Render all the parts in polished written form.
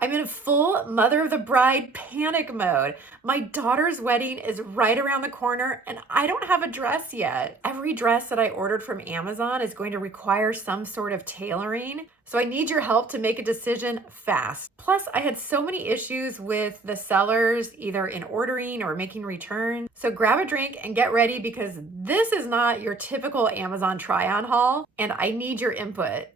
I'm in full mother of the bride panic mode. My daughter's wedding is right around the corner and I don't have a dress yet. Every dress that I ordered from Amazon is going to require some sort of tailoring. So I need your help to make a decision fast. Plus, I had so many issues with the sellers, either in ordering or making returns. So grab a drink and get ready because this is not your typical Amazon try on haul and I need your input.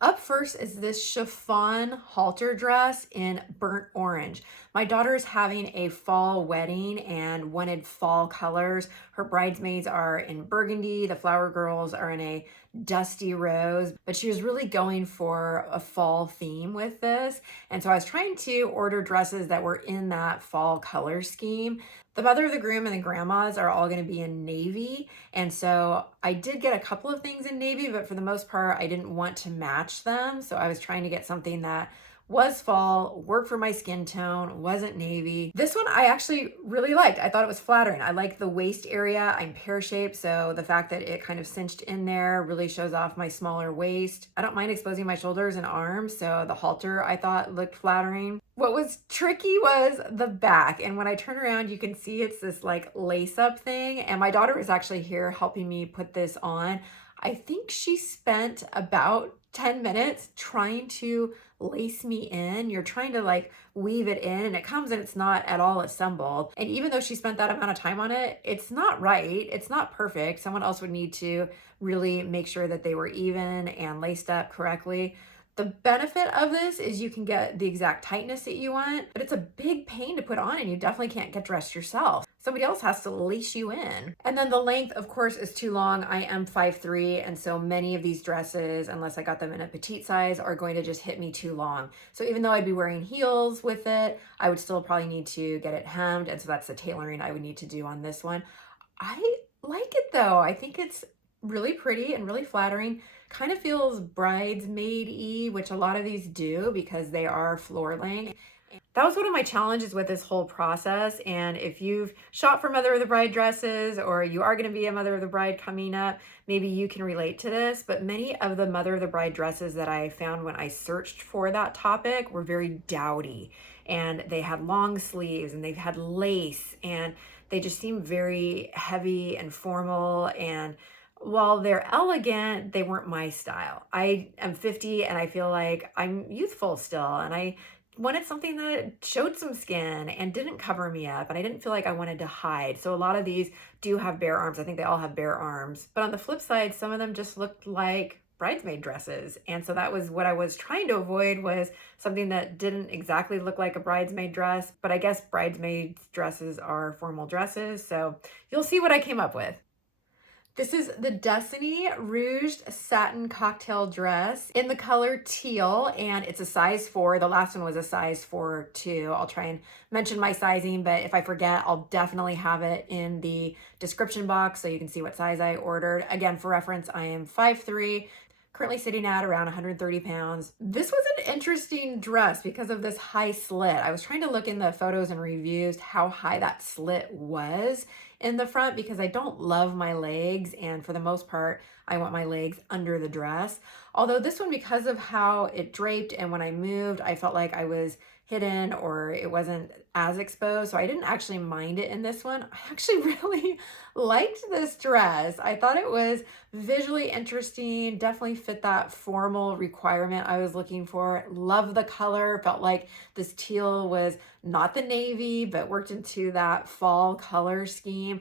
Up first is this chiffon halter dress in burnt orange. My daughter is having a fall wedding and wanted fall colors. Her bridesmaids are in burgundy, the flower girls are in a dusty rose, but she was really going for a fall theme with this. And so I was trying to order dresses that were in that fall color scheme. The mother of the groom and the grandmas are all going to be in navy. And so I did get a couple of things in navy, but for the most part, I didn't want to match them. So I was trying to get something that was fall, worked for my skin tone, wasn't navy. This one I actually really liked. I thought it was flattering. I like the waist area. I'm pear-shaped, so the fact that it kind of cinched in there really shows off my smaller waist. I don't mind exposing my shoulders and arms, so the halter I thought looked flattering. What was tricky was the back, and when I turn around, you can see it's this like lace-up thing, and my daughter was actually here helping me put this on. I think she spent about 10 minutes trying to lace me in. You're trying to like weave it in and it comes and it's not at all assembled. And even though she spent that amount of time on it, it's not right. It's not perfect. Someone else would need to really make sure that they were even and laced up correctly. The benefit of this is you can get the exact tightness that you want, but it's a big pain to put on and you definitely can't get dressed yourself. Somebody else has to lace you in. And then the length, of course, is too long. I am 5'3", and so many of these dresses, unless I got them in a petite size, are going to just hit me too long. So even though I'd be wearing heels with it, I would still probably need to get it hemmed, and so that's the tailoring I would need to do on this one. I like it though. I think it's really pretty and really flattering. Kind of feels bridesmaid-y, which a lot of these do because they are floor length. That was one of my challenges with this whole process. And if you've shot for Mother of the Bride dresses or you are going to be a Mother of the Bride coming up, maybe you can relate to this. But many of the Mother of the Bride dresses that I found when I searched for that topic were very dowdy. And they had long sleeves and they've had lace and they just seem very heavy and formal. And while they're elegant, they weren't my style. I am 50 and I feel like I'm youthful still. And I wanted something that showed some skin and didn't cover me up. And I didn't feel like I wanted to hide. So a lot of these do have bare arms. I think they all have bare arms. But on the flip side, some of them just looked like bridesmaid dresses. And so that was what I was trying to avoid, was something that didn't exactly look like a bridesmaid dress. But I guess bridesmaid dresses are formal dresses. So you'll see what I came up with. This is the Destiny Rouged Satin Cocktail Dress in the color teal, and it's a size 4. The last one was a size 4 too. I'll try and mention my sizing, but if I forget, I'll definitely have it in the description box so you can see what size I ordered. Again, for reference, I am 5'3", currently sitting at around 130 pounds. This was an interesting dress because of this high slit. I was trying to look in the photos and reviews how high that slit was in the front because I don't love my legs, and for the most part I want my legs under the dress. Although this one, because of how it draped and when I moved I felt like I was hidden or it wasn't as exposed, so I didn't actually mind it in this one. I actually really liked this dress. I thought it was visually interesting, definitely fit that formal requirement I was looking for. Love the color, felt like this teal was not the navy but worked into that fall color scheme.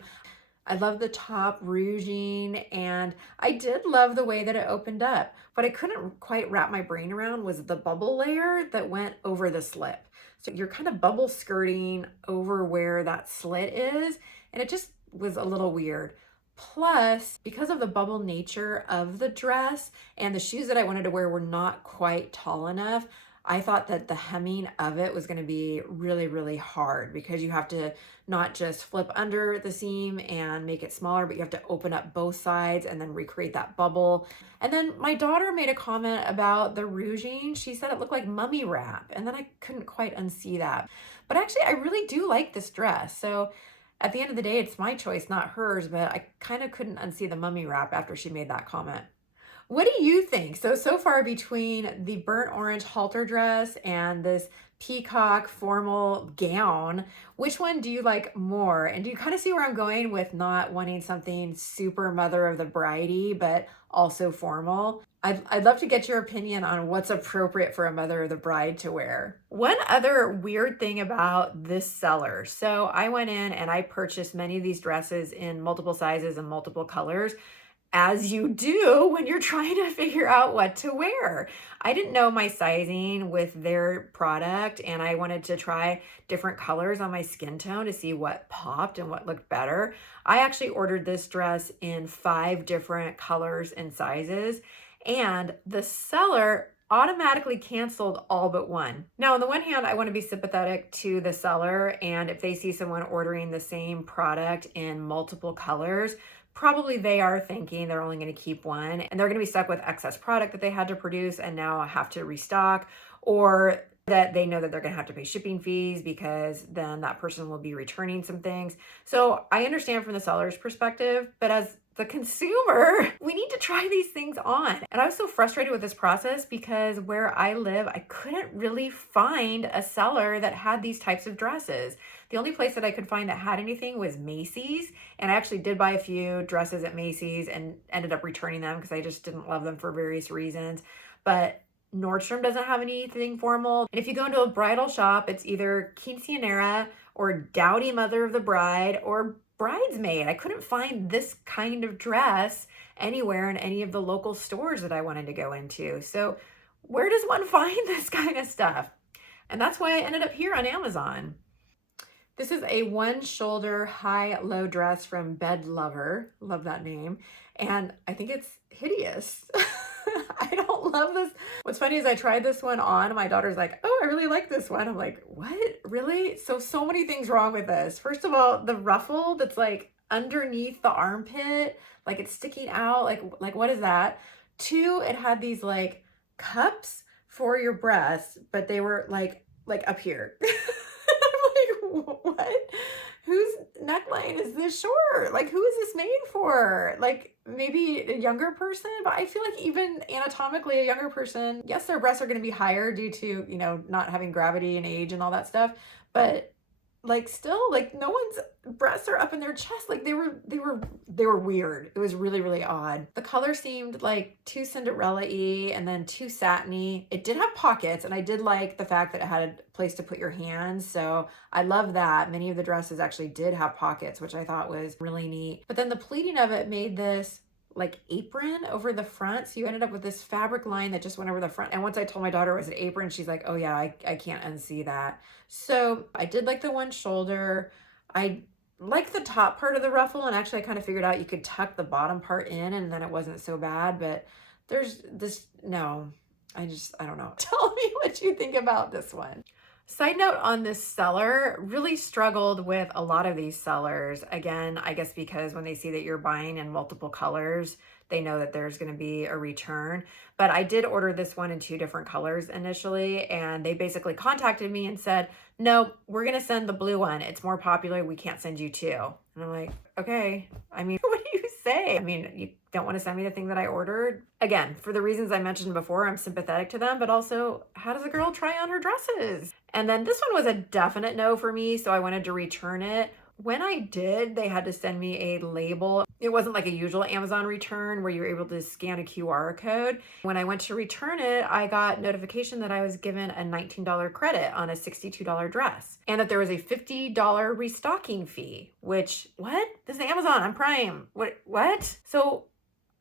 I love the top rouging, and I did love the way that it opened up. What I couldn't quite wrap my brain around was the bubble layer that went over the slip. So you're kind of bubble skirting over where that slit is, and it just was a little weird. Plus, because of the bubble nature of the dress and the shoes that I wanted to wear were not quite tall enough, I thought that the hemming of it was going to be really, really hard because you have to not just flip under the seam and make it smaller, but you have to open up both sides and then recreate that bubble. And then my daughter made a comment about the rouging. She said it looked like mummy wrap, and then I couldn't quite unsee that. But actually, I really do like this dress. So at the end of the day, it's my choice, not hers, but I kind of couldn't unsee the mummy wrap after she made that comment. What do you think? So far between the burnt orange halter dress and this peacock formal gown, which one do you like more? And do you kind of see where I'm going with not wanting something super mother of the bridey, but also formal? I'd love to get your opinion on what's appropriate for a mother of the bride to wear. One other weird thing about this seller. So I went in and I purchased many of these dresses in multiple sizes and multiple colors, as you do when you're trying to figure out what to wear. I didn't know my sizing with their product, and I wanted to try different colors on my skin tone to see what popped and what looked better. I actually ordered this dress in 5 different colors and sizes, and the seller automatically canceled all but one. Now, on the one hand, I want to be sympathetic to the seller, and if they see someone ordering the same product in multiple colors, probably they are thinking they're only going to keep one and they're going to be stuck with excess product that they had to produce and now have to restock, or that they know that they're going to have to pay shipping fees because then that person will be returning some things. So I understand from the seller's perspective, but as the consumer, we need to try these things on. And I was so frustrated with this process because where I live, I couldn't really find a seller that had these types of dresses. The only place that I could find that had anything was Macy's. And I actually did buy a few dresses at Macy's and ended up returning them because I just didn't love them for various reasons. But Nordstrom doesn't have anything formal. And if you go into a bridal shop, it's either quinceanera or dowdy mother of the bride or bridesmaid. I couldn't find this kind of dress anywhere in any of the local stores that I wanted to go into. So where does one find this kind of stuff? And that's why I ended up here on Amazon. This is a one shoulder high-low dress from Bed Lover. Love that name. And I think it's hideous. I don't love this. What's funny is I tried this one on. My daughter's like, oh, I really like this one. I'm like, what? Really? So many things wrong with this. First of all, the ruffle that's like underneath the armpit, like it's sticking out. Like what is that? 2, it had these like cups for your breasts, but they were like up here. I'm like, what? Whose neckline is this short? Like, who is this made for? Like, maybe a younger person, but I feel like even anatomically, a younger person, yes, their breasts are going to be higher due to, not having gravity and age and all that stuff, but like still, like no one's breasts are up in their chest. Like they were weird. It was really, really odd. The color seemed like too Cinderella-y and then too satiny. It did have pockets, and I did like the fact that it had a place to put your hands. So I love that. Many of the dresses actually did have pockets, which I thought was really neat. But then the pleating of it made this like apron over the front. So you ended up with this fabric line that just went over the front. And once I told my daughter it was an apron, she's like, oh yeah, I can't unsee that. So I did like the one shoulder. I like the top part of the ruffle. And actually I kind of figured out you could tuck the bottom part in and then it wasn't so bad, but there's this, no, I don't know. Tell me what you think about this one. Side note on this seller, really struggled with a lot of these sellers. Again, I guess because when they see that you're buying in multiple colors, they know that there's going to be a return. But I did order this one in 2 different colors initially, and they basically contacted me and said, no, we're going to send the blue one. It's more popular. We can't send you 2. And I'm like, okay, I mean, what do you say? I mean, you don't want to send me the thing that I ordered? Again, for the reasons I mentioned before, I'm sympathetic to them, but also, how does a girl try on her dresses? And then this one was a definite no for me, so I wanted to return it. When I did, they had to send me a label. It wasn't like a usual Amazon return where you're able to scan a QR code. When I went to return it, I got notification that I was given a $19 credit on a $62 dress and that there was a $50 restocking fee, which, what? This is Amazon, I'm Prime. What? So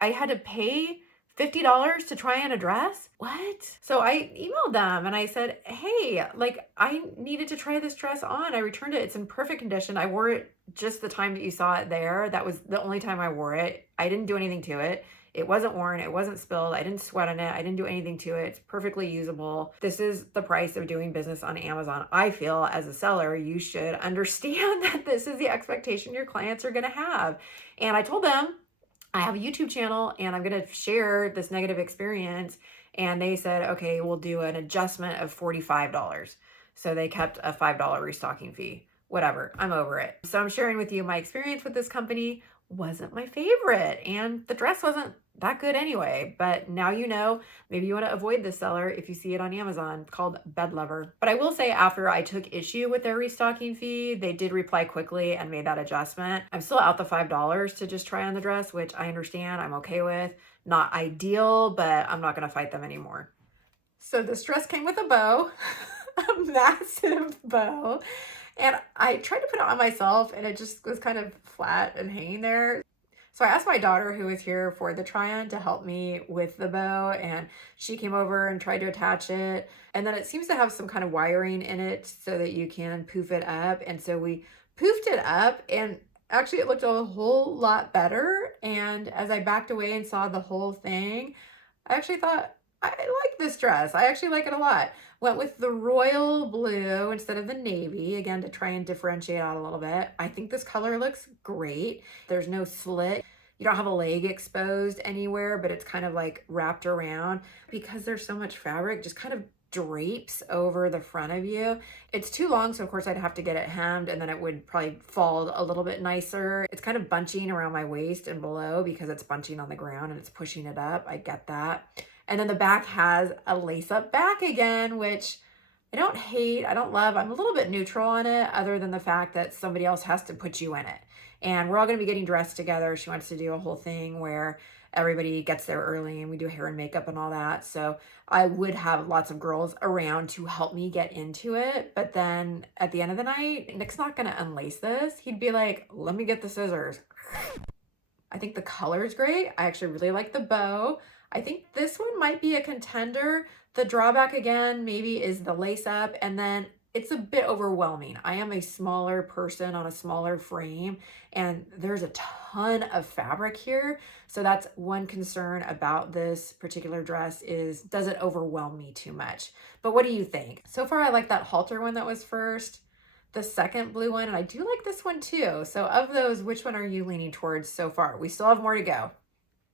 I had to pay $50 to try on a dress? What? So I emailed them and I said, hey, like I needed to try this dress on. I returned it. It's in perfect condition. I wore it just the time that you saw it there. That was the only time I wore it. I didn't do anything to it. It wasn't worn. It wasn't spilled. I didn't sweat on it. I didn't do anything to it. It's perfectly usable. This is the price of doing business on Amazon. I feel as a seller, you should understand that this is the expectation your clients are going to have. And I told them, I have a YouTube channel and I'm going to share this negative experience. And they said, okay, we'll do an adjustment of $45. So they kept a $5 restocking fee. Whatever, I'm over it. So I'm sharing with you my experience with this company wasn't my favorite. And the dress wasn't that good anyway. But now you know, maybe you want to avoid this seller if you see it on Amazon. It's called Bed Lover. But I will say, after I took issue with their restocking fee, they did reply quickly and made that adjustment. I'm still out the $5 to just try on the dress, which I understand, I'm okay with. Not ideal, but I'm not going to fight them anymore. So this dress came with a bow, a massive bow. And I tried to put it on myself and it just was kind of flat and hanging there. So I asked my daughter, who was here for the try-on, to help me with the bow, and she came over and tried to attach it. And then it seems to have some kind of wiring in it so that you can poof it up. And so we poofed it up, and actually it looked a whole lot better. And as I backed away and saw the whole thing, I actually thought, I like this dress. I actually like it a lot. Went with the royal blue instead of the navy, again, to try and differentiate out a little bit. I think this color looks great. There's no slit. You don't have a leg exposed anywhere, but it's kind of like wrapped around. Because there's so much fabric, just kind of drapes over the front of you. It's too long, so of course I'd have to get it hemmed, and then it would probably fall a little bit nicer. It's kind of bunching around my waist and below because it's bunching on the ground and it's pushing it up. I get that. And then the back has a lace-up back again, which I don't hate, I don't love. I'm a little bit neutral on it, other than the fact that somebody else has to put you in it. And we're all going to be getting dressed together. She wants to do a whole thing where everybody gets there early and we do hair and makeup and all that. So I would have lots of girls around to help me get into it. But then at the end of the night, Nick's not going to unlace this. He'd be like, let me get the scissors. I think the color is great. I actually really like the bow. I think this one might be a contender. The drawback again maybe is the lace up, and then it's a bit overwhelming. I am a smaller person on a smaller frame, and there's a ton of fabric here. So that's one concern about this particular dress, is does it overwhelm me too much? But what do you think? So far I like that halter one that was first, the second blue one, and I do like this one too. So of those, which one are you leaning towards so far? We still have more to go.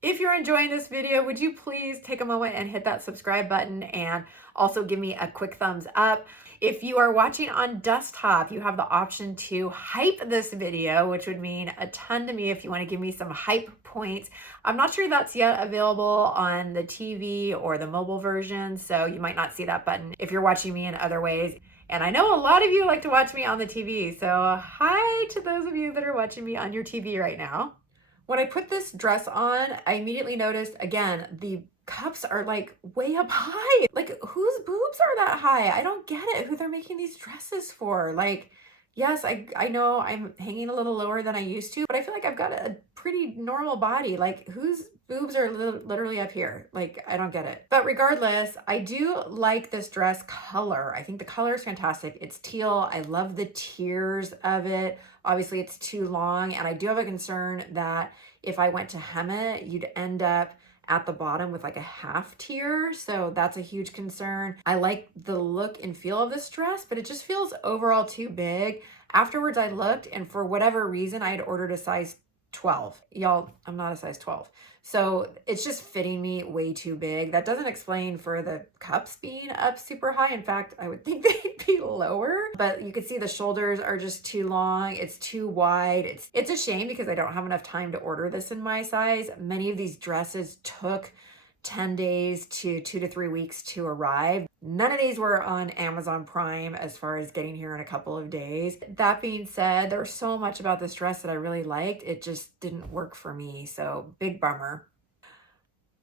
If you're enjoying this video, would you please take a moment and hit that subscribe button, and also give me a quick thumbs up. If you are watching on desktop, you have the option to hype this video, which would mean a ton to me if you want to give me some hype points. I'm not sure that's yet available on the TV or the mobile version, so you might not see that button if you're watching me in other ways. And I know a lot of you like to watch me on the TV, so hi to those of you that are watching me on your TV right now. When I put this dress on, I immediately noticed, again, the cups are like way up high. Like, whose boobs are that high? I don't get it, who they're making these dresses for. Like, yes, I know I'm hanging a little lower than I used to, but I feel like I've got a pretty normal body. Like, whose boobs are literally up here? Like, I don't get it. But regardless, I do like this dress color. I think the color is fantastic. It's teal. I love the tiers of it. Obviously, it's too long, and I do have a concern that if I went to hem it, you'd end up at the bottom with like a half tier. So that's a huge concern. I like the look and feel of this dress, but it just feels overall too big. Afterwards, I looked, and for whatever reason, I had ordered a size 12. Y'all, I'm not a size 12. So it's just fitting me way too big. That doesn't explain for the cups being up super high. In fact, I would think they'd be lower, but you can see the shoulders are just too long. It's too wide. It's a shame because I don't have enough time to order this in my size. Many of these dresses took 10 days to 2 to 3 weeks to arrive. None of these were on Amazon Prime as far as getting here in a couple of days. That being said, there was so much about this dress that I really liked. It just didn't work for me, so big bummer.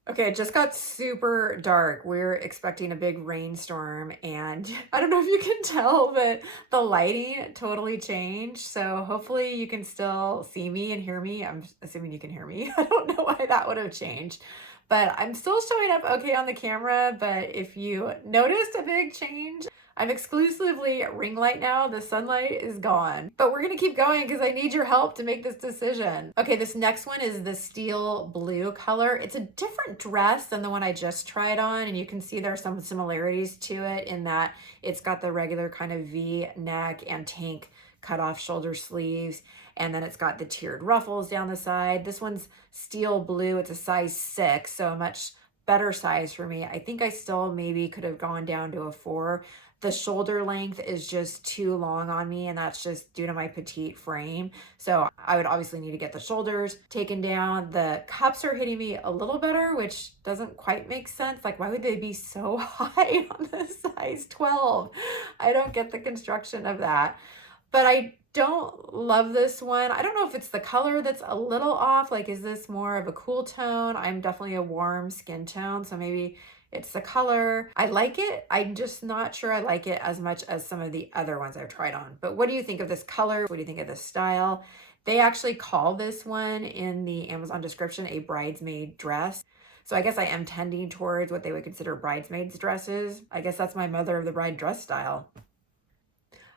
Okay, it just got super dark. We're expecting a big rainstorm, and I don't know if you can tell, but the lighting totally changed. So hopefully you can still see me and hear me. I'm assuming you can hear me. I don't know why that would have changed, but I'm still showing up okay on the camera. But if you noticed a big change, I'm exclusively ring light now. The sunlight is gone, but we're gonna keep going because I need your help to make this decision. Okay, this next one is the steel blue color. It's a different dress than the one I just tried on, and you can see there are some similarities to it in that it's got the regular kind of V neck and tank cut off shoulder sleeves, and then it's got the tiered ruffles down the side. This one's steel blue. It's a size 6, so a much better size for me. I think I still maybe could have gone down to a 4. The shoulder length is just too long on me, and that's just due to my petite frame. So I would obviously need to get the shoulders taken down. The cups are hitting me a little better, which doesn't quite make sense. Like, why would they be so high on the size 12? I don't get the construction of that. But I don't love this one. I don't know if it's the color that's a little off. Like, is this more of a cool tone? I'm definitely a warm skin tone, so maybe it's the color. I like it. I'm just not sure I like it as much as some of the other ones I've tried on. But what do you think of this color? What do you think of this style? They actually call this one in the Amazon description a bridesmaid dress. So I guess I am tending towards what they would consider bridesmaids dresses. I guess that's my mother of the bride dress style.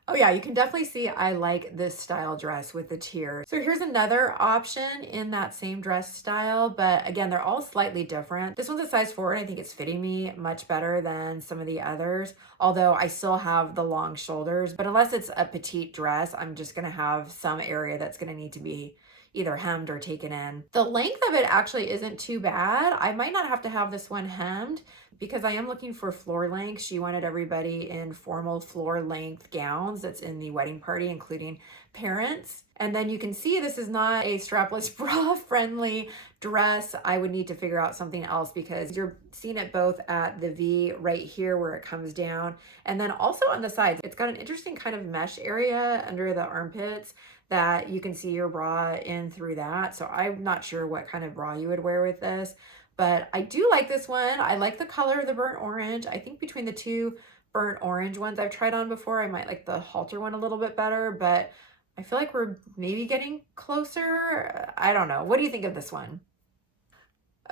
Oh yeah, you can definitely see I like this style dress with the tiers. So here's another option in that same dress style, but again, they're all slightly different. This one's a size 4 and I think it's fitting me much better than some of the others, although I still have the long shoulders. But unless it's a petite dress, I'm just gonna have some area that's gonna need to be either hemmed or taken in. The length of it actually isn't too bad. I might not have to have this one hemmed because I am looking for floor length. She wanted everybody in formal floor length gowns that's in the wedding party, including parents. And then you can see this is not a strapless bra friendly dress. I would need to figure out something else because you're seeing it both at the V right here where it comes down and then also on the sides. It's got an interesting kind of mesh area under the armpits that you can see your bra in through that. So I'm not sure what kind of bra you would wear with this, but I do like this one. I like the color of the burnt orange. I think between the two burnt orange ones I've tried on before, I might like the halter one a little bit better, but I feel like we're maybe getting closer. I don't know. What do you think of this one?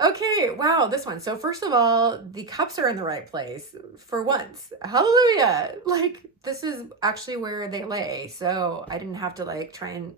Okay, wow, this one. So first of all, the cups are in the right place for once. Hallelujah. Like, this is actually where they lay. So I didn't have to like try and,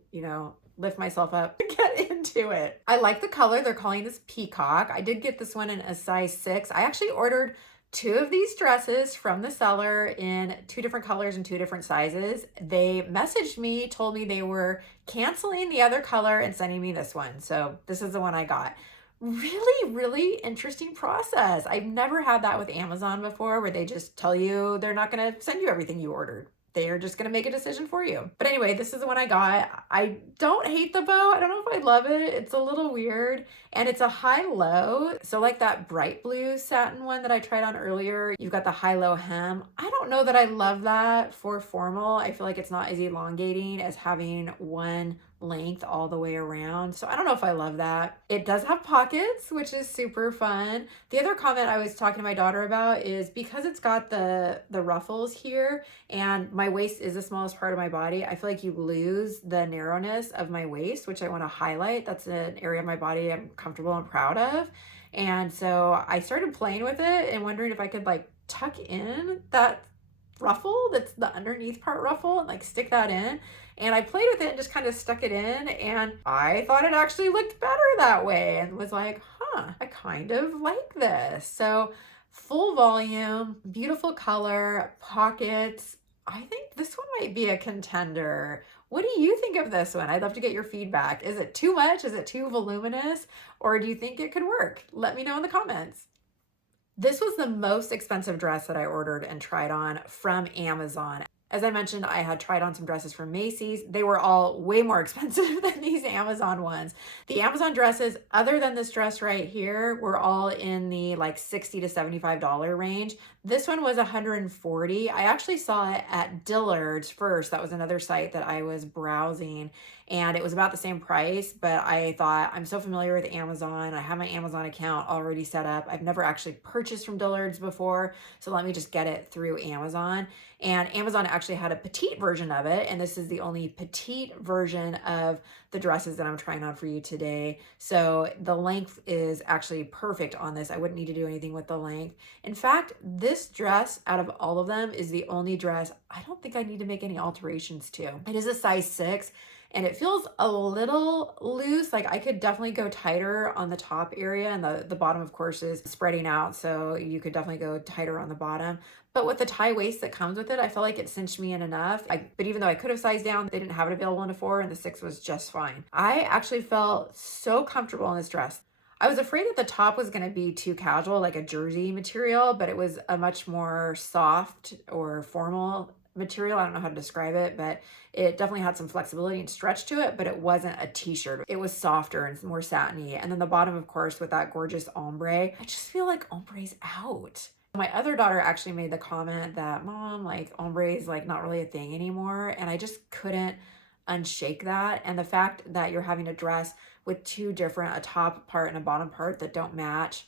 lift myself up to get into it. I like the color. They're calling this peacock. I did get this one in a size 6. I actually ordered 2 of these dresses from the seller in 2 different colors and 2 different sizes. They messaged me, told me they were canceling the other color and sending me this one. So this is the one I got. Really interesting process. I've never had that with Amazon before where they just tell you they're not going to send you everything you ordered. They are just going to make a decision for you. But anyway, this is the one I got. I don't hate the bow. I don't know if I love it. It's a little weird and it's a high-low. So like that bright blue satin one that I tried on earlier, you've got the high-low hem. I don't know that I love that for formal. I feel like it's not as elongating as having one length all the way around. So I don't know if I love that. It does have pockets, which is super fun. The other comment I was talking to my daughter about is because it's got the ruffles here and my waist is the smallest part of my body, I feel like you lose the narrowness of my waist, which I want to highlight. That's an area of my body I'm comfortable and proud of. And so I started playing with it and wondering if I could like tuck in that ruffle that's the underneath part ruffle and like stick that in. And I played with it and just kind of stuck it in and I thought it actually looked better that way and was like, I kind of like this. So full volume, beautiful color, pockets. I think this one might be a contender. What do you think of this one? I'd love to get your feedback. Is it too much? Is it too voluminous? Or do you think it could work? Let me know in the comments. This was the most expensive dress that I ordered and tried on from Amazon. As I mentioned, I had tried on some dresses from Macy's. They were all way more expensive than these Amazon ones. The Amazon dresses, other than this dress right here, were all in the like $60 to $75 range. This one was $140. I actually saw it at Dillard's first. That was another site that I was browsing and it was about the same price, but I thought I'm so familiar with Amazon. I have my Amazon account already set up. I've never actually purchased from Dillard's before, so let me just get it through Amazon. And Amazon actually had a petite version of it, and this is the only petite version of the dresses that I'm trying on for you today. So the length is actually perfect on this. I wouldn't need to do anything with the length. In fact, this dress out of all of them is the only dress I don't think I need to make any alterations to. It is a size 6. And it feels a little loose. Like I could definitely go tighter on the top area and the bottom of course is spreading out. So you could definitely go tighter on the bottom. But with the tie waist that comes with it, I felt like it cinched me in enough. But even though I could have sized down, they didn't have it available in a 4 and the 6 was just fine. I actually felt so comfortable in this dress. I was afraid that the top was going to be too casual, like a jersey material, but it was a much more soft or formal material. I don't know how to describe it, but it definitely had some flexibility and stretch to it, but it wasn't a t-shirt. It was softer and more satiny. And then the bottom, of course, with that gorgeous ombre. I just feel like ombre's out. My other daughter actually made the comment that, Mom, like ombre is like not really a thing anymore. And I just couldn't unshake that. And the fact that you're having a dress with two different, a top part and a bottom part that don't match,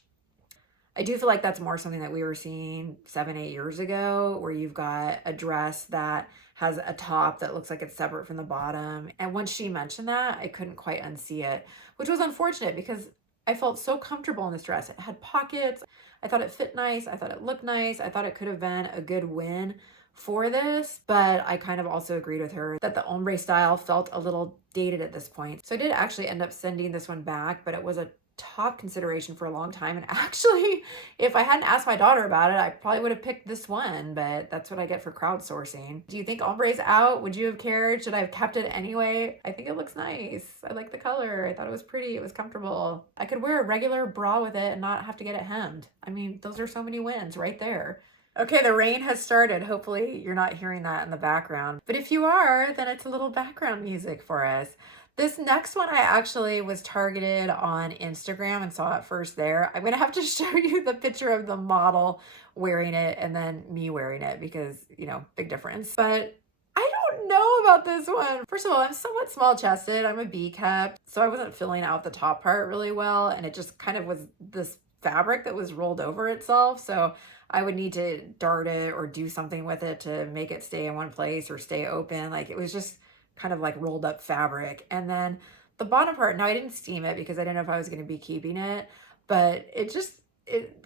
I do feel like that's more something that we were seeing 7, 8 years ago, where you've got a dress that has a top that looks like it's separate from the bottom. And once she mentioned that, I couldn't quite unsee it, which was unfortunate because I felt so comfortable in this dress. It had pockets. I thought it fit nice. I thought it looked nice. I thought it could have been a good win for this, but I kind of also agreed with her that the ombre style felt a little dated at this point. So I did actually end up sending this one back, but it was a top consideration for a long time. And actually, if I hadn't asked my daughter about it, I probably would have picked this one, but that's what I get for crowdsourcing. Do you think ombre's out? Would you have cared? Should I have kept it anyway? I think it looks nice. I like the color. I thought it was pretty. It was comfortable. I could wear a regular bra with it and not have to get it hemmed. I mean, those are so many wins right there. Okay, the rain has started. Hopefully you're not hearing that in the background. But if you are, then it's a little background music for us. This next one I actually was targeted on Instagram and saw it first there. I'm gonna have to show you the picture of the model wearing it and then me wearing it because, you know, big difference. But I don't know about this one. First of all, I'm somewhat small chested. I'm a B cup, so I wasn't filling out the top part really well. And it just kind of was this fabric that was rolled over itself. So I would need to dart it or do something with it to make it stay in one place or stay open. Like it was just kind of like rolled up fabric. And then the bottom part, now I didn't steam it because I didn't know if I was going to be keeping it, but it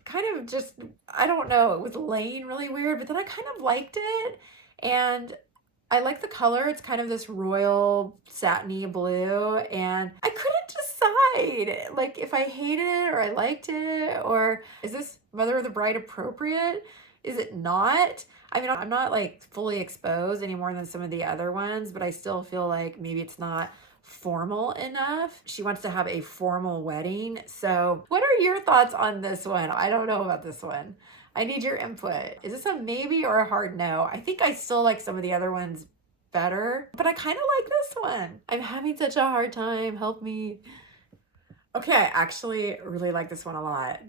kind of just, I don't know, it was laying really weird, but then I kind of liked it. And I like the color. It's kind of this royal satiny blue, and I couldn't decide like if I hated it or I liked it, or is this Mother of the Bride appropriate? Is it not? I mean, I'm not like fully exposed any more than some of the other ones, but I still feel like maybe it's not formal enough. She wants to have a formal wedding. So what are your thoughts on this one? I don't know about this one. I need your input. Is this a maybe or a hard no? I think I still like some of the other ones better, but I kind of like this one. I'm having such a hard time. Help me. Okay, I actually really like this one a lot.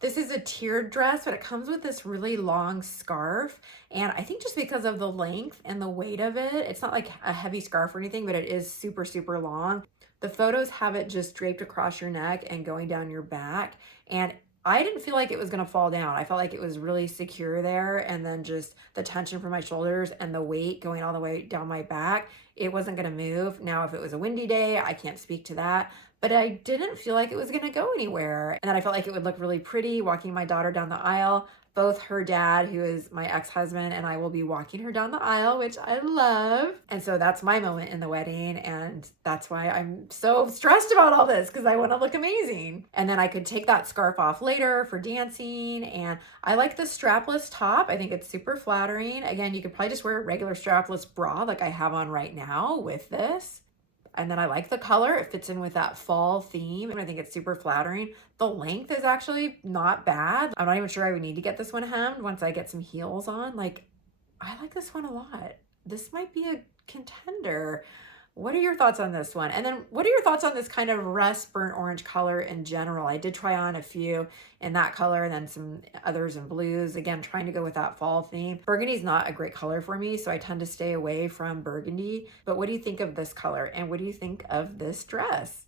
This is a tiered dress, but it comes with this really long scarf. And I think just because of the length and the weight of it, it's not like a heavy scarf or anything, but it is super, super long. The photos have it just draped across your neck and going down your back. And I didn't feel like it was gonna fall down. I felt like it was really secure there. And then just the tension from my shoulders and the weight going all the way down my back, it wasn't gonna move. Now, if it was a windy day, I can't speak to that, but I didn't feel like it was gonna go anywhere. And then I felt like it would look really pretty walking my daughter down the aisle. Both her dad, who is my ex-husband, and I will be walking her down the aisle, which I love. And so that's my moment in the wedding. And that's why I'm so stressed about all this, because I want to look amazing. And then I could take that scarf off later for dancing. And I like the strapless top. I think it's super flattering. Again, you could probably just wear a regular strapless bra like I have on right now with this. And then I like the color. It fits in with that fall theme, and I think it's super flattering. The length is actually not bad. I'm not even sure I would need to get this one hemmed once I get some heels on. Like, I like this one a lot. This might be a contender. What are your thoughts on this one? And then what are your thoughts on this kind of rust burnt orange color in general? I did try on a few in that color and then some others in blues. Again, trying to go with that fall theme. Burgundy is not a great color for me, so I tend to stay away from burgundy. But what do you think of this color? And what do you think of this dress?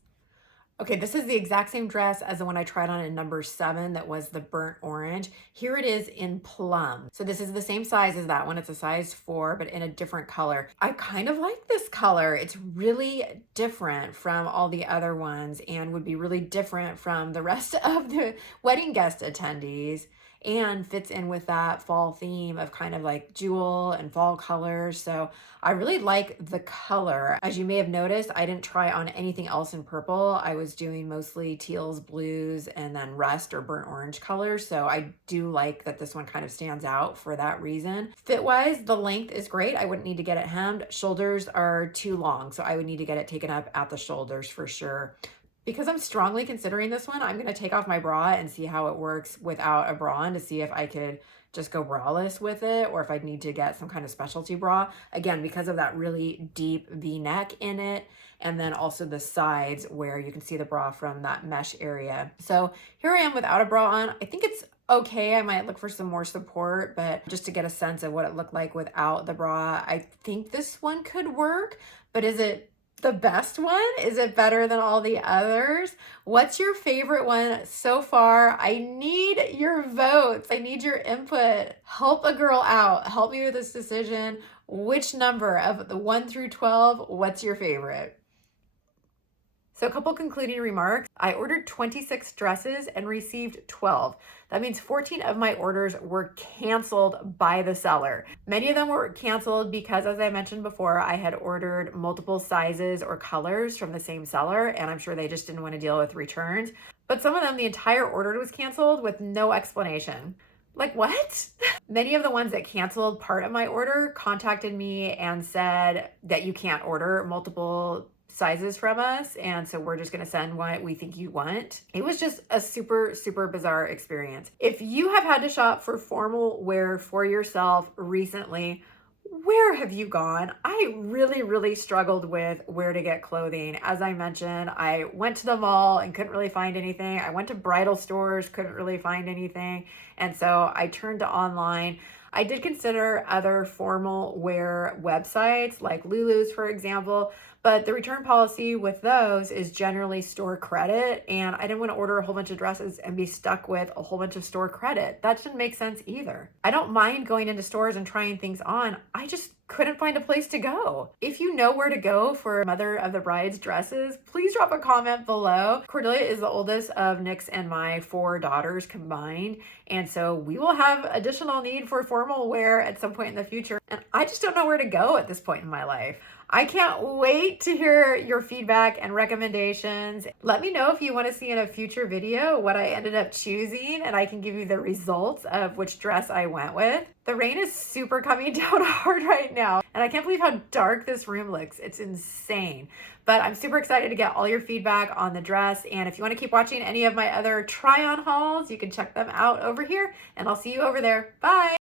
Okay, this is the exact same dress as the one I tried on in number 7 that was the burnt orange. Here it is in plum. So this is the same size as that one. It's a size 4, but in a different color. I kind of like this color. It's really different from all the other ones and would be really different from the rest of the wedding guest attendees, and fits in with that fall theme of kind of like jewel and fall colors. So I really like the color. As you may have noticed, I didn't try on anything else in purple. I was doing mostly teals, blues, and then rust or burnt orange colors. So I do like that this one kind of stands out for that reason. Fit-wise, the length is great. I wouldn't need to get it hemmed. Shoulders are too long, so I would need to get it taken up at the shoulders for sure. Because I'm strongly considering this one, I'm going to take off my bra and see how it works without a bra on to see if I could just go braless with it or if I'd need to get some kind of specialty bra. Again, because of that really deep V-neck in it, and then also the sides where you can see the bra from that mesh area. So here I am without a bra on. I think it's okay. I might look for some more support, but just to get a sense of what it looked like without the bra, I think this one could work. But is it the best one? Is it better than all the others? What's your favorite one so far? I need your votes. I need your input. Help a girl out. Help me with this decision. Which number of the 1 through 12, what's your favorite? So a couple concluding remarks. I ordered 26 dresses and received 12. That means 14 of my orders were canceled by the seller. Many of them were canceled because, as I mentioned before, I had ordered multiple sizes or colors from the same seller, and I'm sure they just didn't want to deal with returns. But some of them, the entire order was canceled with no explanation. Like, what? Many of the ones that canceled part of my order contacted me and said that you can't order multiple sizes from us, and so we're just going to send what we think you want. It was just a super, super bizarre experience. If you have had to shop for formal wear for yourself recently, where have you gone? I really, really struggled with where to get clothing. As I mentioned, I went to the mall and couldn't really find anything. I went to bridal stores, couldn't really find anything. And so I turned to online. I did consider other formal wear websites like Lulu's, for example, but the return policy with those is generally store credit, and I didn't want to order a whole bunch of dresses and be stuck with a whole bunch of store credit. That didn't make sense either. I don't mind going into stores and trying things on. I just couldn't find a place to go. If you know where to go for Mother of the Bride's dresses, please drop a comment below. Cordelia is the oldest of Nick's and my 4 daughters combined, and so we will have additional need for formal wear at some point in the future, and I just don't know where to go at this point in my life. I can't wait to hear your feedback and recommendations. Let me know if you want to see in a future video what I ended up choosing, and I can give you the results of which dress I went with. The rain is super coming down hard right now, and I can't believe how dark this room looks. It's insane. But I'm super excited to get all your feedback on the dress, and if you want to keep watching any of my other try-on hauls, you can check them out over here, and I'll see you over there. Bye!